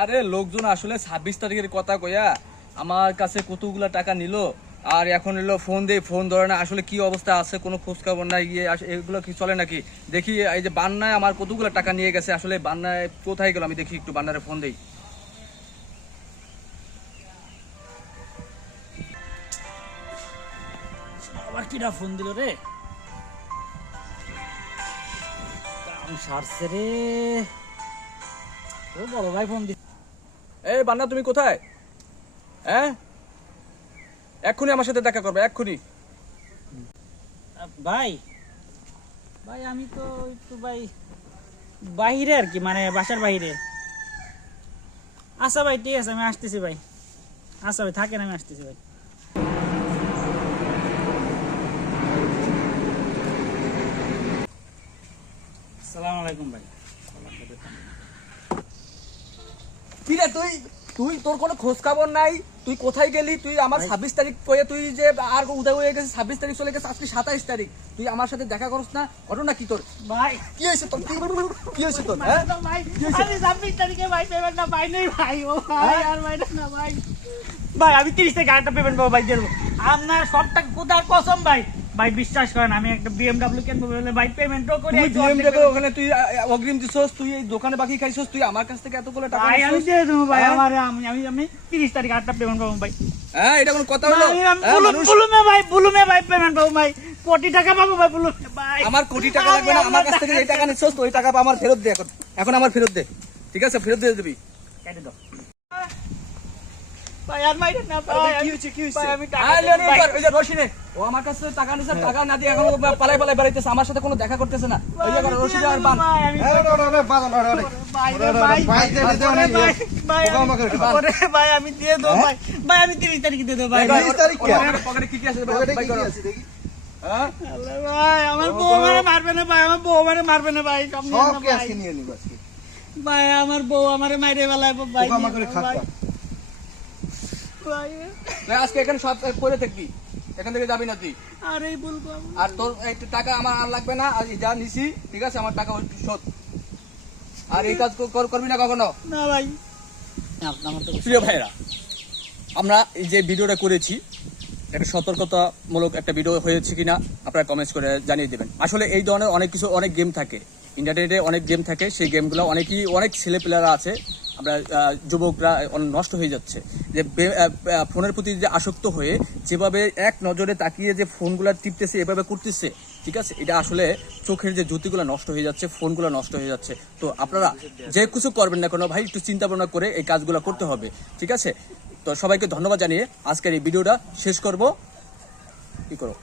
আরে লোকজন আসলে ছাব্বিশ তারিখের কথা কইয়া আমার কাছে কতগুলা টাকা নিল আর এখন এলো ফোন দিয়ে ফোন ধরে না, আসলে কি অবস্থা আছে, কোনো খোঁজ খবর নাই আস- এগুলো কি চলে নাকি? দেখি, এই যে বান্নায় আমার কতগুলো টাকা নিয়ে গেছে, আসলে বান্নায় কোথায় গেল আমি দেখি একটু বান্নারে ফোন দেই। ফোন দিল রে? রে। ও বড় ভাই ফোন দি এই বান্না তুমি কোথায়? হ্যাঁ? এক্ষুনি আমার সাথে দেখা করবে এক্ষুনি। ভাই। ভাই আমি তো একটু ভাই বাইরে আর কি মানে বাসার বাইরে আচ্ছা ভাই ঠিক আছে আমি আসতেছি ভাই। আচ্ছা ভাই থাকেন আমি আসতেছি ভাই। আসসালামু আলাইকুম ভাই। কি রে তুই তুই তোর কোনো খোঁজ খবর নাই? তুই কোথায় গেলি? তুই আমার ছাব্বিশ তারিখ কয়ে তুই যে আর উদয় হয়ে গেছে ছাব্বিশ তারিখ চলে গেছে আজকে সাতাইশ তারিখ। তুই আমার সাথে দেখা করস না ঘটনা কি তোর? ভাই। কি হয়েছে তোর? কি হয়েছে তোর হ্যাঁ? ভাই ছাব্বিশ তারিখে ভাই পেমেন্টটা পাই নাই ভাই ও ভাই আর ভাই না ভাই। ভাই আমি তিরিশ থেকে আরেকটা পেমেন্ট পাবো ভাই দেবো। আপনার সবটা কোথায় কসম ভাই? ভাই বিশ্বাস করেন আমি একটা বিএমডাব্লিউ কিনবো বলে ভাই পেমেন্টও করে তুই বিএমডব্লিউ ওখানে তুই অগ্রিম দিছস তুই এই দোকানে বাকি খাইছস তুই আমার কাছ থেকে এতগুলো টাকা ভাই আমি দিয়ে দেবো ভাই হ্যাঁ? আমার আমি আমি আমি তিরিশ তারিখ আটটা পেমেন্ট পাবো ভাই। হ্যাঁ এটা কোনো কথা হলো? হ্যাঁ, বুলুমে ভাই বুলুমে ভাই পেমেন্ট পাবো ভাই। কোটি টাকা পাবো ভাই বুলুমে ভাই। আমার কোটি টাকা লাগবে না আমার কাছ থেকে এই টাকা নিছস তো ওই টাকা আমার ফেরত দে এখন। এখন আমার ফেরত দে ঠিক আছে? ফেরত দিয়ে দিবি। কেটে দাও। ভাই আর মাইরেন না ভাই কি আমি- কি ভাই, আমি টাকা আয়, লে, লে, ওই যে রশিনে, ও আমার কাছে টাকা নিছে, টাকা না দিয়ে এখন পালাই পালাই বেড়াইতেছে, আমার সাথে কোনো দেখা করতেছে না। ওই যে রশিদে আর বান। ভাই, আমি- এই, ওরে, ওরে, ওরে, বাঁধন, ওরে, ওরে। ভাই রে, ওরে, ওরে, ভাই, ভাই, দে, দে, দে, ওরে, অনেক ভাই। ভাই, বোকা আমি- আমাকে বান। ওরে, ভাই, আমি দিয়ে দেবো, ভাই। ভাই, আমি 30 তারিখে দিয়ে দেবো, ভাই। এবার তিরিশ তারিখ কে? পকেটে- পকেটে কি কি আছে, পকেটে বাই কি আছে দেখি? হ্যাঁ? ভাই, আমার বউ আমারে মারবে না, ভাই, আমার বউ আমারে মারবে না, ভাই, সব নিয়ে সব নাও, কি ভাই। আজকে নিয়ে নিবো আজকে। ভাই, আমার বউ আমারে মাইরে বেলায়, ভাই, বোকা আমাকে নিয়ে নাও, খাতা। ভাই। ভাই, না, আজকে এখানে সব পরে থাকবি। এখান থেকে যাবি না তুই। আর এই বলব আর তোর টাকা আমার আর লাগবে না আর যা নিছি ঠিক আছে আমার টাকা শোধ। আর এই কাজ কর- কর- করবি না কখনো? না, ভাই। প্রিয় ভাইরা আমরা এই যে ভিডিওটা করেছি একটা সতর্কতামূলক একটা ভিডিও হয়েছে কিনা আপনারা কমেন্টস করে জানিয়ে দেবেন। আসলে এই ধরনের অনেক কিছু অনেক গেম থাকে। ইন্টারনেটে অনেক গেম থাকে সেই গেমগুলো অনেকই অনেক ছেলেপেলেরা আছে আমরা যুবকরা নষ্ট হয়ে যাচ্ছে। যে ফোনের প্রতি যে আসক্ত হয়ে যেভাবে এক নজরে তাকিয়ে যে ফোনগুলো টিপতেছে, এভাবে করতেছে, ঠিক আছে? এটা আসলে চোখের যে জ্যোতিগুলো নষ্ট হয়ে যাচ্ছে, ফোনগুলো নষ্ট হয়ে যাচ্ছে। তো আপনারা যে কিছু করবেন না কেন ভাই, একটু চিন্তা ভাবনা করে এই কাজগুলো করতে হবে, ঠিক আছে? তো সবাইকে ধন্যবাদ জানিয়ে আজকের এই ভিডিওটা শেষ করব। কি করো?